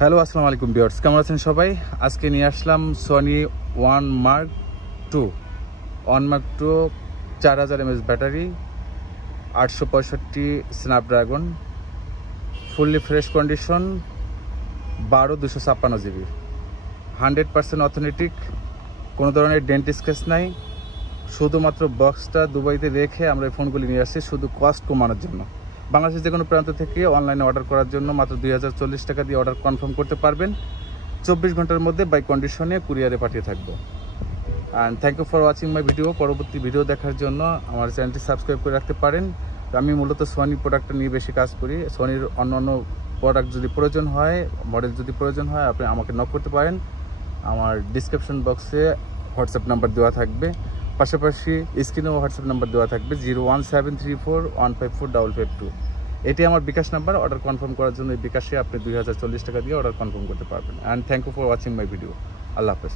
Hello, আসসালামু আলাইকুম viewers, কেমন আছেন সবাই? আজকে নিয়ে আসলাম Sony one mark two 4000 mAh battery, 865 Snapdragon, fully fresh condition, 12256 GB, 100% authentic, কোনো ধরনের ডেন্ট স্ক্র্যাচ নাই। শুধুমাত্র বক্সটা দুবাইতে রেখে আমরা এই ফোনগুলি নিয়ে আসছি শুধু কস্ট কমানোর জন্য। বাংলাদেশের যে কোনো প্রান্ত থেকে অনলাইনে অর্ডার করার জন্য মাত্র 2040 টাকা দিয়ে অর্ডার কনফার্ম করতে পারবেন। 24 ঘন্টার মধ্যে বাই কন্ডিশনে কুরিয়ারে পাঠিয়ে থাকবো। And thank you for watching my video. পরবর্তী ভিডিও দেখার জন্য আমার চ্যানেলটি সাবস্ক্রাইব করে রাখতে পারেন। আমি মূলত সোনি প্রোডাক্টটা নিয়ে বেশি কাজ করি। সোনির অন্য প্রোডাক্ট যদি প্রয়োজন হয়, মডেল যদি প্রয়োজন হয়, আপনি আমাকে নক করতে পারেন। আমার ডিসক্রিপশন বক্সে হোয়াটসঅ্যাপ নাম্বার দেওয়া থাকবে, পাশাপাশি স্ক্রিনেও হোয়াটসঅ্যাপ নাম্বার দেওয়া থাকবে 01734154552। এটি আমার বিকাশ নাম্বার। অর্ডার কনফার্ম করার জন্য এই বিকাশে আপনি 2040 টাকা দিয়ে অর্ডার কনফার্ম করতে পারবেন। And thank you for watching my video. আল্লাহ হাফেজ।